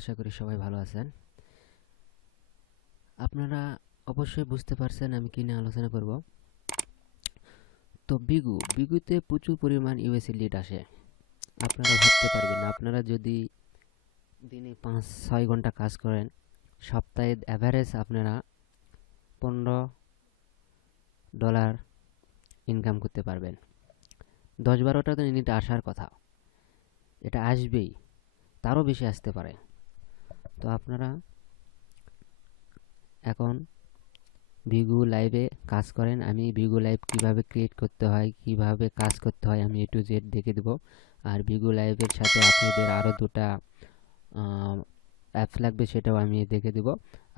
আশা করি সবাই ভালো আছেন। আপনারা অবশ্যই বুঝতে পারছেন আমি কি নিয়ে আলোচনা করব। তো বিগুতে প্রচুর পরিমাণ ইউএসএ লিড আসে। আপনারা ভাবতে পারবেন না, আপনারা যদি দিনে 5-6 ঘন্টা কাজ করেন, সপ্তাহে অ্যাভারেজ আপনারা $15 ইনকাম করতে পারবেন। 10-12টা তো ইউনিট আসার কথা, এটা আসবেই, তারও বেশি আসতে পারে। তো আপনারা এখন বিগু লাইভে কাজ করেন। আমি বিগু লাইভ কিভাবে ক্রিয়েট করতে হয়, কিভাবে কাজ করতে হয়, আমি A to Z দেখে দেব। আর বিগু লাইভের সাথে আপনাদের আরও দুটা অ্যাপস লাগবে, সেটাও আমি দেখে দেব।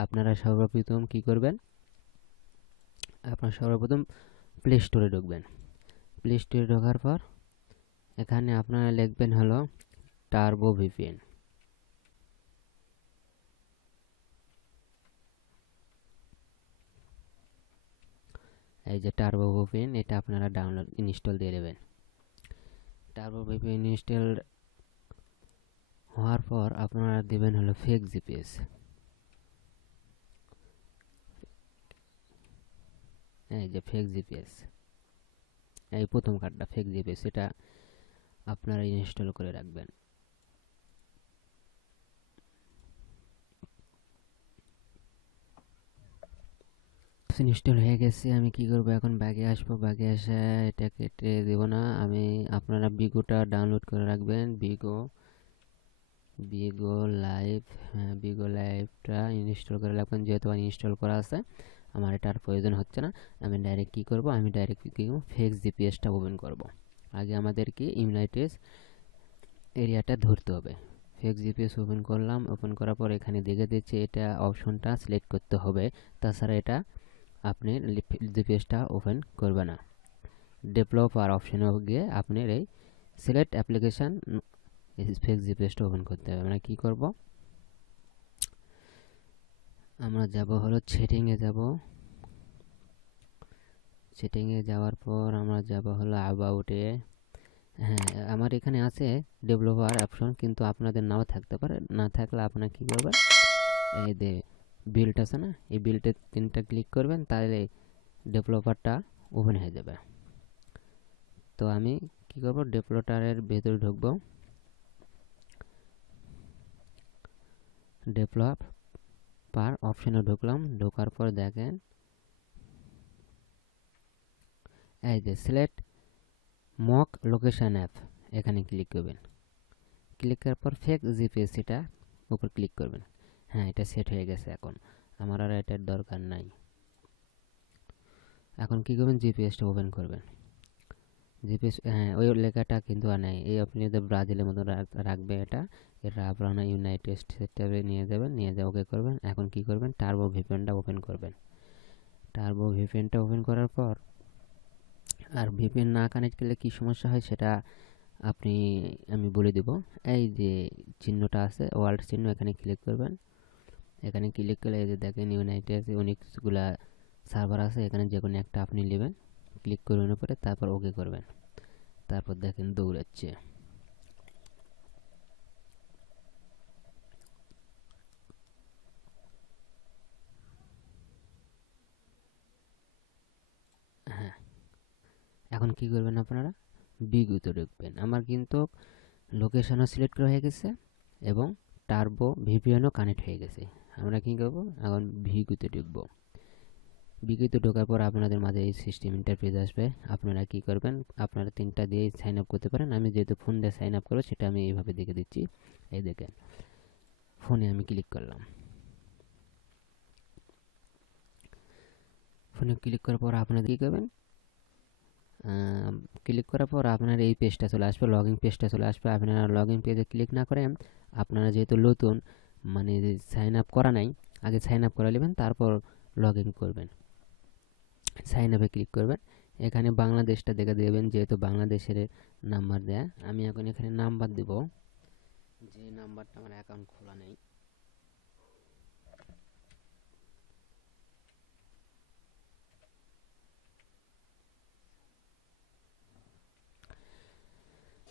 আপনারা সর্বপ্রথম কি করবেন, আপনারা সর্বপ্রথম প্লে স্টোরে ঢুকবেন। প্লে স্টোরে ঢোকার পর এখানে আপনারা লিখবেন হলো টার্বো ভিপিএন। এই যে টার্বো ভিপিএন, এটা আপনারা ডাউনলোড ইনস্টল দিয়ে দেবেন। টার্বো ভিপিএন ইনস্টল হওয়ার পর আপনারা দেবেন হলো ফেক জিপিএস। এই যে ফেক জিপিএস, এই প্রথম কার্ডটা ফেক জিপিএস, এটা আপনারা ইনস্টল করে রাখবেন। ইনস্টল হয়ে গেছে। আমি কি করব, এখন ব্যাগে আসবো। ব্যাগে এসে এটা কেটে দেব না আমি। আপনারা বিগোটা ডাউনলোড করে রাখবেন। বিগো লাইভ, হ্যাঁ বিগো লাইভটা ইনস্টল করে রাখবেন। যেহেতু ইনস্টল করা আছে, আমার এটা আর প্রয়োজন হচ্ছে না। আমি ডাইরেক্ট কী করব, আমি ডাইরেক্ট কী করব, ফেক জিপিএসটা ওপেন করব। আগে আমাদেরকে ইউনাইটেড এরিয়াটা ধরতে হবে। ফেক জিপিএস ওপেন করলাম। ওপেন করার পর এখানে দেখে দিচ্ছে এটা অপশনটা সিলেক্ট করতে হবে, তাছাড়া এটা আপনি জিপিএসটা ওপেন করবে না। ডেভেলপার অপশনে গিয়ে আপনার এই সিলেক্ট অ্যাপ্লিকেশান ফেক জিপিএসটা ওপেন করতে হবে। আমরা কী করব, আমরা যাব হলো সেটিংয়ে যাব। সেটিংয়ে যাওয়ার পর আমরা যাব হলো অ্যাবাউটে। হ্যাঁ, আমার এখানে আছে ডেভেলপার অপশন, কিন্তু আপনাদের নাও থাকতে পারে। না থাকলে আপনারা কী করবেন, এই যে বিল্ড আছে না, এই বিল্ডের 3টা ক্লিক করবেন, তাহলে ডেভেলপারটা ওপেন হয়ে যাবে। তো আমি কি করব, ডেভেলপারের ভেতরে ঢুকবো। ডেভেলপার অপশনে ঢুকলাম। ঢোকার পর দেখেন এই যে সিলেক্ট মক লোকেশন অ্যাপ, এখানে ক্লিক করবেন। ক্লিক করার পর ফেক জিপিএস এটা উপর ক্লিক করবেন। হ্যাঁ, এটা সেট হয়ে গেছে। এখন আমার আর এটার দরকার নাই। এখন কি করবেন, জিপিএসটা ওপেন করবেন। জিপিএস, হ্যাঁ ওই লেখাটা কিন্তু আর নাই। এই আপনি যদি ব্রাজিলের মতো রাখবে, এটা আপনারা ইউনাইটেড স্টেটে নিয়ে যাবেন, নিয়ে যা ওকে করবেন। এখন কি করবেন, টার্বো ভিপিএনটা ওপেন করবেন। টার্বো ভিপিএনটা ওপেন করার পর, আর ভিপিএন না কানেক্ট করলে কী সমস্যা হয় সেটা আমি বলে দেব। এই যে চিহ্নটা আছে ওয়ার্ল্ড চিহ্ন, এখানে ক্লিক করবেন। এখানে ক্লিক করলে এই যে দেখেন ইউনাইটেড অনেকগুলা সার্ভার আছে, এখানে যে কোনো একটা আপনি নেবেন। ক্লিক করবেন উপরে, তারপর ওকে করবেন। তারপর দেখেন দৌড়াচ্ছে। হ্যাঁ, এখন কি করবেন, আপনারা বিগুতে ঢুকবেন। আমার কিন্তু লোকেশনও সিলেক্ট করা হয়ে গেছে এবং টার্বো ভিপিএনও কানেক্ট হয়ে গেছে। আমরা কি করব, এখন বিগুতে ঢুকবো। বিগুতে ঢোকার পর আপনাদের মাঝে এই সিস্টেম ইন্টারফেস আসবে। আপনারা কি করবেন, আপনারা 3টা দিয়ে সাইন আপ করতে পারেন। আমি যেহেতু ফোন দিয়ে সাইন আপ করবো, সেটা আমি এইভাবে দেখে দিচ্ছি। এই দেখেন, ফোনে আমি ক্লিক করলাম। ফোনে ক্লিক করার পর আপনারা কী করবেন, ক্লিক করার পর আপনার এই পেজটা চলে আসবে, লগ ইন পেজটা চলে আসবে। আপনারা লগ ইন পেজে ক্লিক না করেন, আপনারা যেহেতু নতুন, মানে সাইন আপ করা নাই, আগে সাইন আপ করে নেবেন, তারপর লগ ইন করবেন। সাইন আপে ক্লিক করবেন। এখানে বাংলাদেশটা দেখে দেবেন, যেহেতু বাংলাদেশের নাম্বার দেয়া। আমি এখন এখানে নাম্বার দেব, যে নাম্বারটা আমার অ্যাকাউন্ট খোলা নেই।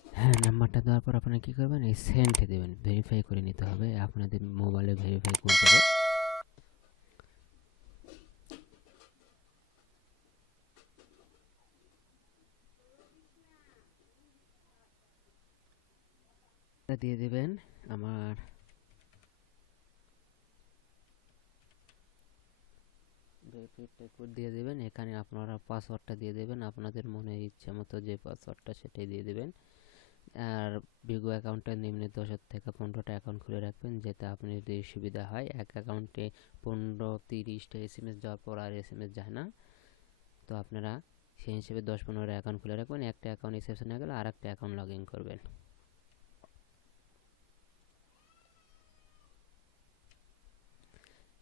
হ্যাঁ, নাম্বারটা দেওয়ার পর আপনারা কী করবেন, এই সেন্ডে দেবেন। ভেরিফাই করে নিতে হবে, আপনাদের মোবাইলে ভেরিফাই করতে হবে। দিয়ে দেবেন আমার ভেরিফাইড কোড দিয়ে দেবেন। এখানে আপনারা পাসওয়ার্ডটা দিয়ে দেবেন, আপনাদের মনের ইচ্ছা মতো যে পাসওয়ার্ডটা সেটাই দিয়ে দেবেন। আর বিগো অ্যাকাউন্টে নিম্নে 10 থেকে 15টা অ্যাকাউন্ট খুলে রাখবেন, যাতে আপনার যদি সুবিধা হয়। এক অ্যাকাউন্টে 15-30টা SMS যাওয়ার পর আর SMS যায় না, তো আপনারা সেই হিসেবে 10-15টা অ্যাকাউন্ট খুলে রাখবেন। একটা অ্যাকাউন্ট রিসেপশন হয়ে গেলে আর একটা অ্যাকাউন্ট লগ ইন করবেন।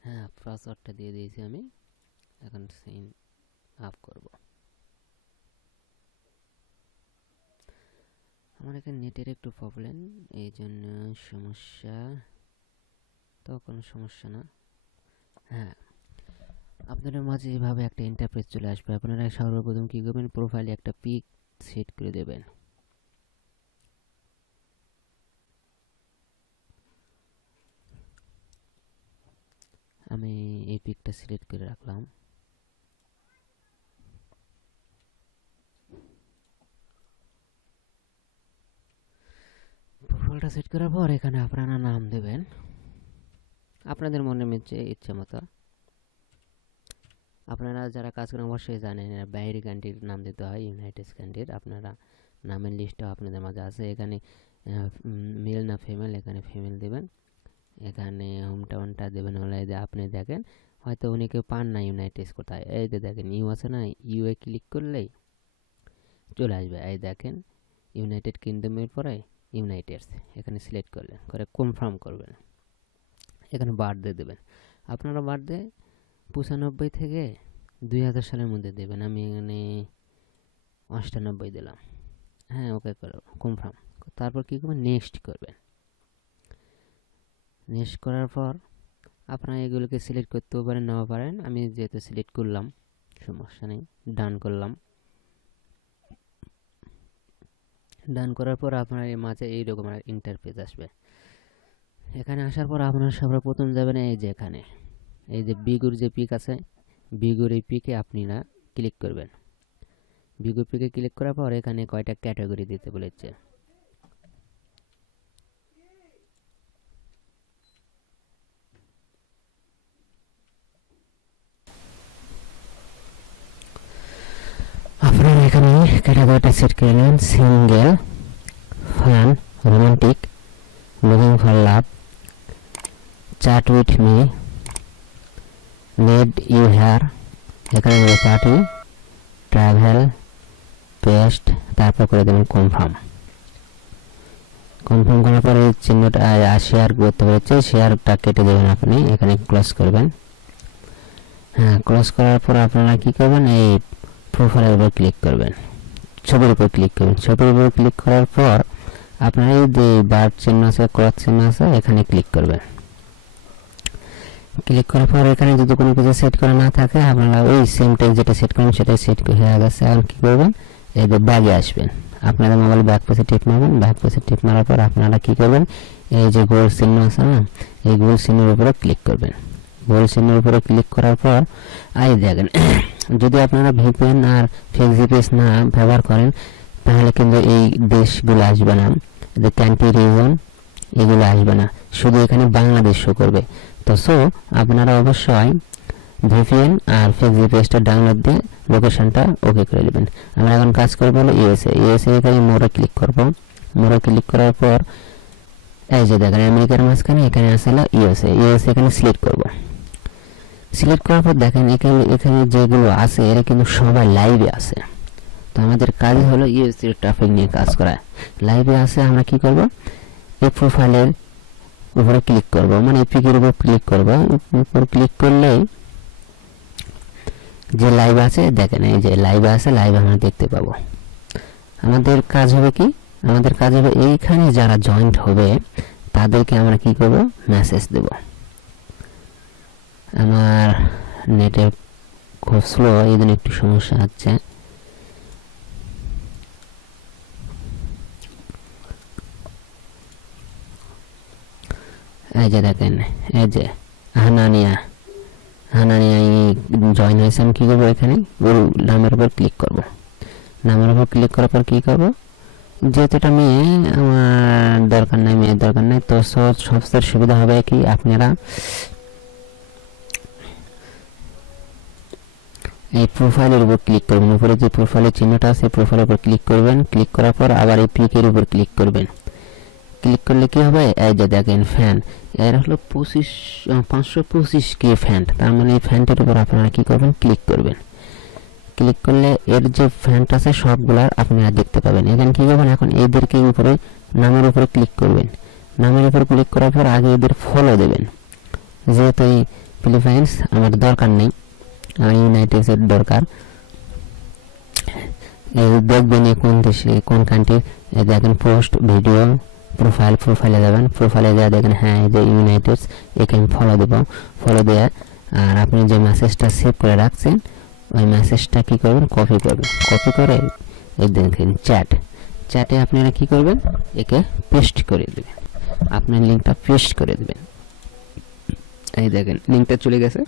হ্যাঁ, পাসওয়ার্ডটা দিয়ে দিয়েছি আমি, এখন সাইন আপ করব। আমার এখানে নেটের একটু প্রবলেম, এই জন্য সমস্যা, তো কোনো সমস্যা না। হ্যাঁ, আপনাদের মাঝে এইভাবে একটা ইন্টারফেস চলে আসবে। আপনারা সর্বপ্রথম কী করবেন, প্রোফাইলে একটা পিক সেট করে দেবেন। আমি এই পিকটা সিলেক্ট করে রাখলাম। প্রোফাইলটা সেট করার পর এখানে আপনারা নাম দেবেন আপনাদের মনে মিলছে ইচ্ছে মতো। আপনারা যারা কাজ করেন অবশ্যই জানেন বাইরের কান্ট্রির নাম দিতে হয়, ইউনাইটেড কান্ট্রির। আপনারা নামের লিস্টও আপনাদের মাঝে আছে। এখানে মেল না ফিমেল, এখানে ফিমেল দেবেন। এখানে হোম টাউনটা দেবেন হলে যে আপনি দেখেন হয়তো উনি কেউ পান না ইউনাইটেড কোথায়, এই যে দেখেন ইউ আছে না, ইউএ ক্লিক করলেই চলে আসবে। এই দেখেন ইউনাইটেড কিংডমের পরে ইউনাইটেডস, এখানে সিলেক্ট করলেন, করে কনফার্ম করবেন। এখানে বার্থডে দেবেন। আপনারা বার্থডে 95 থেকে 2000 সালের মধ্যে দেবেন। আমি এখানে 98 দিলাম। হ্যাঁ, ওকে করো, কনফার্ম। তারপর কী করবেন, নেক্সট করবেন। নেক্সট করার পর আপনারা এগুলোকে সিলেক্ট করতেও পারেন, নাও পারেন। আমি যেহেতু সিলেক্ট করলাম সমস্যা নেই, ডান করলাম। ডান করার পর আপনার এই মাঝে এইরকম ইন্টারফেস আসবে। এখানে আসার পর আপনারা সর্বপ্রথম যাবেন এই যে এখানে, এই যে বিগুর যে পিক আছে, বিগুর এই পিকে আপনারা ক্লিক করবেন। বিগুর পিকে ক্লিক করার পর এখানে কয়টা ক্যাটাগরি দিতে বলেছে। আপনারা এখানে ক্যাটাগরিটা সেট করে নেন, single, fun, romantic, looking for love, chat with me, need you here, এখানে পার্টি, ট্রাভেল, পেস্ট, তারপর করে দেবেন কনফার্ম। কনফার্ম করার পরে চিহ্নটা শেয়ার করতে বলেছে, শেয়ারটা কেটে দেবেন আপনি, এখানে ক্লোজ করবেন। হ্যাঁ, ক্লোজ করার পর আপনারা কি করবেন, এই প্রোফাইলের উপর ক্লিক করবেন, ছবির উপর ক্লিক করবেন। ছবির উপর ক্লিক করার পর আপনারা এই যে বার চিহ্ন আছে, ক্রস চিহ্ন আছে, এখানে ক্লিক করবেন। ক্লিক করার পর এখানে যদি কোনো কিছু সেট করা না থাকে আপনারা ওই সেম টাইপ যেটা সেট করেন সেটাই সেট হয়ে গেছে। আর কি করবেন, এই যে ব্যাগে আসবেন, আপনাদের মোবাইল ব্যাক পেজে টিপ মারবেন। ব্যাক পেজে টিপ মারার পর আপনারা কি করবেন, এই যে গোল চিহ্ন আছে না, এই গোল চিহ্নের উপরে ক্লিক করবেন। গোল চিহ্নের উপরে ক্লিক করার পর এই দেখেন, যদি আপনারা ভিপিএন আর ফেক জিপিএস না ব্যবহার করেন তাহলে কিন্তু এই দেশগুলো আসবে না, যে কান্ট্রি রিজন এগুলো আসবে না, শুধু এখানে বাংলাদেশ শো করবে। তো সো আপনারা অবশ্যই ভিপিএন আর ফেক জিপিএসটা ডাউনলোড দিয়ে লোকেশনটা ওকে করে নেবেন। আমরা এখন কাজ করবো হলো ইউএসএ। ইউএসএ এখানে মোড়ে ক্লিক করব। মোড়ে ক্লিক করার পর এই যে দেখেন আমেরিকার মাঝখানে এখানে আসলে ইউএসএ। ইউএসএ এখানে সিলেক্ট করব। সিলেক্ট করার পর দেখেন এখানে যেগুলো আছে এরা কিন্তু সবাই লাইভে আছে। তো আমাদের কাজ হলো ইউএসএ ট্রাফিক নিয়ে কাজ করা। লাইভে আছে, আমরা কি করব, এই প্রোফাইলের উপরে ক্লিক করব, মানে এপিকের উপর ক্লিক করব। উপর ক্লিক করলেই যে লাইভ আছে দেখেন, এই যে লাইভ আছে, লাইভ আমরা দেখতে পাবো। আমাদের কাজ হবে কি, আমাদের কাজ হবে এইখানে যারা জয়েন্ট হবে তাদেরকে আমরা কি করব, মেসেজ দেব। আমার নেটে খুব স্লো, এই জন্য একটু সমস্যা হচ্ছে। এই যে দেখেন, এই যে হানানিয়া জয়েন হয়েছে। আমি কী করবো, এখানে ওর নামের উপর ক্লিক করব। নামের উপর ক্লিক করার পর কী করব, যেহেতু এটা মেয়ে, আমার দরকার নাই, মেয়ের দরকার নাই। তো সবচেয়ে সুবিধা হবে কি, আপনারা এই প্রোফাইলের উপর ক্লিক করবেন। উপরে যে প্রোফাইলের চিহ্নটা আছে, প্রোফাইলের উপর ক্লিক করবেন। ক্লিক করার পর আবার এই পিকের উপর ক্লিক করবেন। ক্লিক করলে কি হবে, এই যে দেখেন ফ্যান, এর হলো 525K ফ্যান। তার মানে এই ফ্যানটার উপর আপনারা কি করবেন, ক্লিক করবেন। ক্লিক করলে এর যে ফ্যানটা আছে সবগুলার আপনারা দেখতে পাবেন। এখানে কি করবেন, এখন এদেরকে উপরে নামের উপরে ক্লিক করবেন। নামের উপর ক্লিক করার পর আগে এদের ফলো দেবেন। যেহেতু এই ফিলিপাইন্স আমার দরকার নেই, আমার ইউনাইটেডের দরকার। এই দেখবেন কোন দেশে, কোন কান্ট্রি। দেখেন পোস্ট, ভিডিও, প্রোফাইলে যাবেন। প্রোফাইলে যা দেখেন, হ্যাঁ এই যে ইউনাইটেড, একে আমি ফলো দেব। ফলো দেওয়া আর আপনি যে মেসেজটা সেভ করে রাখছেন, ওই মেসেজটা কী করবেন, কপি করবেন। কপি করে এই দেখেন চ্যাটে আপনারা কি করবেন, একে পেস্ট করে দেবেন। আপনার লিঙ্কটা পেস্ট করে দেবেন। এই দেখেন লিঙ্কটা চলে গেছে।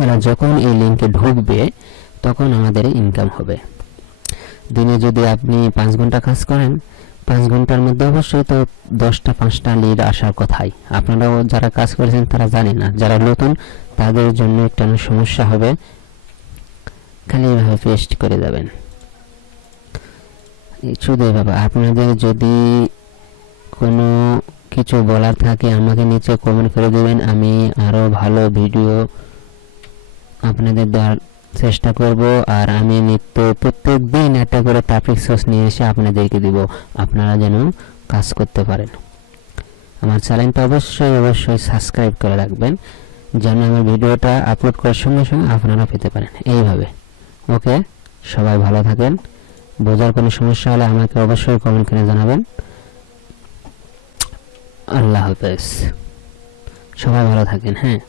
ওরা যখন এই লিঙ্কে ঢুকবে তখন আমাদের ইনকাম হবে। দিনে যদি আপনি 5 ঘন্টা কাজ করেন, 5 ঘন্টার মধ্যে অবশ্যই তো 10টা 5টা লিড আসার কথাই। আপনারাও যারা কাজ করেছেন তারা জানেন না, যারা নতুন তাদের জন্য একটা সমস্যা হবে। খালি এভাবে পেস্ট করে যাবেন। শুধু এভাবে। আপনাদের যদি কোনো কিছু বলার থাকে আমাকে নিচে কমেন্ট করে দেবেন, আমি আরও ভালো ভিডিও আপনাদের দেওয়ার চেষ্টা করব। আর আমি প্রত্যেক দিন একটা করে টপিক সোর্স নিয়ে এসে আপনাদেরকে দিব, আপনারা যেন কাজ করতে পারেন। আমার চ্যানেলটা অবশ্যই সাবস্ক্রাইব করে রাখবেন, যেন আমার ভিডিওটা আপলোড করার সঙ্গে সঙ্গে আপনারা পেতে পারেন। এইভাবে ওকে, সবাই ভালো থাকেন। বোঝার কোনো সমস্যা হলে আমাকে অবশ্যই কমেন্ট করে জানাবেন। আল্লাহ হাফেজ, সবাই ভালো থাকেন। হ্যাঁ।